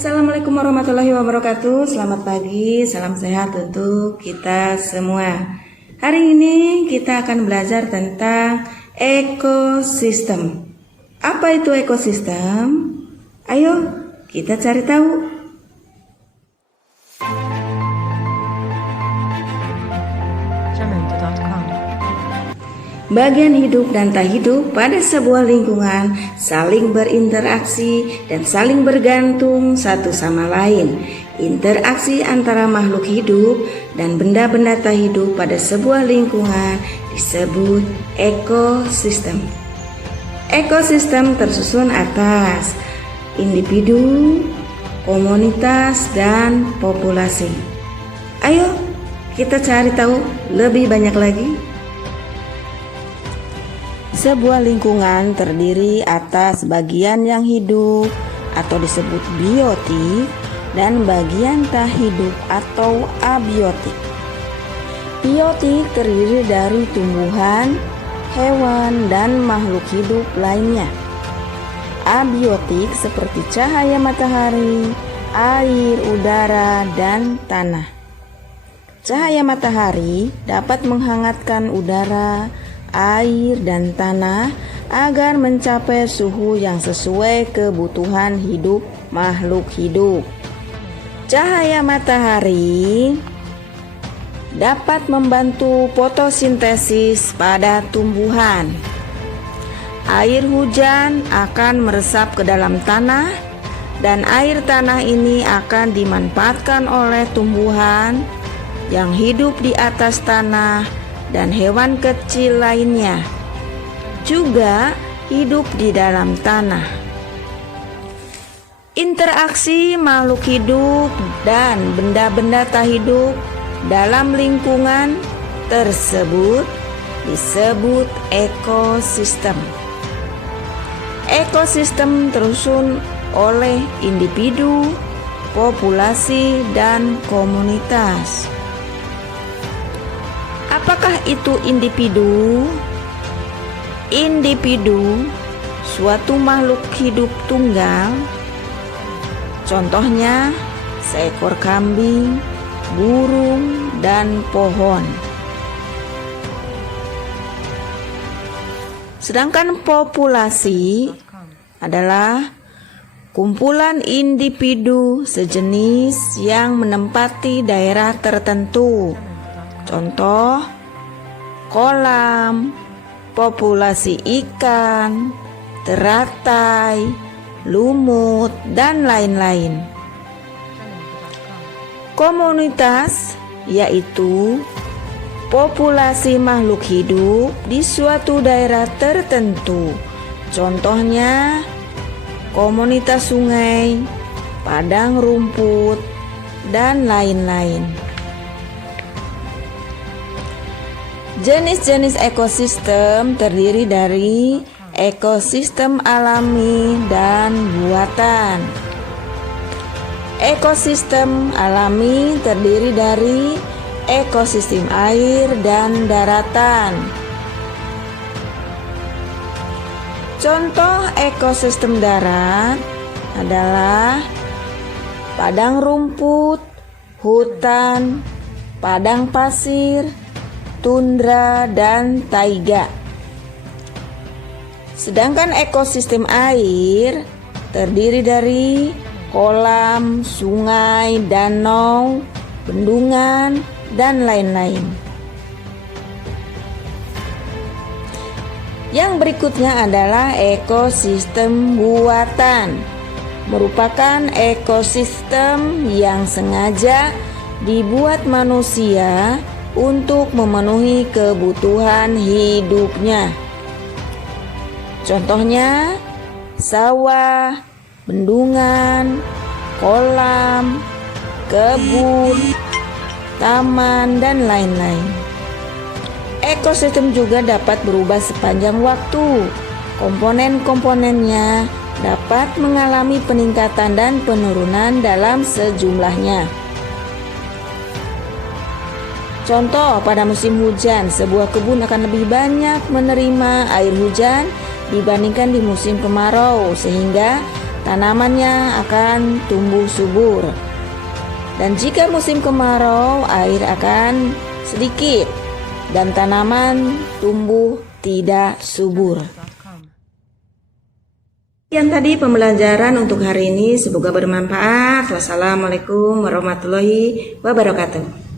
Assalamualaikum warahmatullahi wabarakatuh. Selamat pagi, salam sehat untuk kita semua. Hari ini kita akan belajar tentang ekosistem. Apa itu ekosistem? Ayo kita cari tahu. Bagian hidup dan tak hidup pada sebuah lingkungan saling berinteraksi dan saling bergantung satu sama lain. Interaksi antara makhluk hidup dan benda-benda tak hidup pada sebuah lingkungan disebut ekosistem. Ekosistem tersusun atas individu, komunitas, dan populasi. Ayo kita cari tahu lebih banyak lagi. Sebuah lingkungan terdiri atas bagian yang hidup atau disebut biotik dan bagian tak hidup atau abiotik. Biotik terdiri dari tumbuhan, hewan, dan makhluk hidup lainnya. Abiotik seperti cahaya matahari, air, udara, dan tanah. Cahaya matahari dapat menghangatkan udara, air, dan tanah agar mencapai suhu yang sesuai kebutuhan hidup makhluk hidup. Cahaya matahari dapat membantu fotosintesis pada tumbuhan. Air hujan akan meresap ke dalam tanah dan air tanah ini akan dimanfaatkan oleh tumbuhan yang hidup di atas tanah dan hewan kecil lainnya juga hidup di dalam tanah. Interaksi makhluk hidup dan benda-benda tak hidup dalam lingkungan tersebut disebut ekosistem. Ekosistem tersusun oleh individu, populasi, dan komunitas. Apakah itu individu? Individu suatu makhluk hidup tunggal. Contohnya seekor kambing, burung, dan pohon. Sedangkan populasi adalah kumpulan individu sejenis yang menempati daerah tertentu. Contoh, kolam, populasi ikan, teratai, lumut, dan lain-lain. Komunitas yaitu populasi makhluk hidup di suatu daerah tertentu. Contohnya, komunitas sungai, padang rumput, dan lain-lain. Jenis-jenis ekosistem terdiri dari ekosistem alami dan buatan. Ekosistem alami terdiri dari ekosistem air dan daratan. Contoh ekosistem darat adalah padang rumput, hutan, padang pasir, tundra, dan taiga. Sedangkan ekosistem air terdiri dari kolam, sungai, danau, bendungan, dan lain-lain. Yang berikutnya adalah ekosistem buatan. Merupakan ekosistem yang sengaja dibuat manusia untuk memenuhi kebutuhan hidupnya. Contohnya sawah, bendungan, kolam, kebun, taman, dan lain-lain. Ekosistem juga dapat berubah sepanjang waktu. Komponen-komponennya dapat mengalami peningkatan dan penurunan dalam sejumlahnya. Contoh, pada musim hujan, sebuah kebun akan lebih banyak menerima air hujan dibandingkan di musim kemarau, sehingga tanamannya akan tumbuh subur. Dan jika musim kemarau, air akan sedikit dan tanaman tumbuh tidak subur. Sekian tadi pembelajaran untuk hari ini, semoga bermanfaat. Wassalamualaikum warahmatullahi wabarakatuh.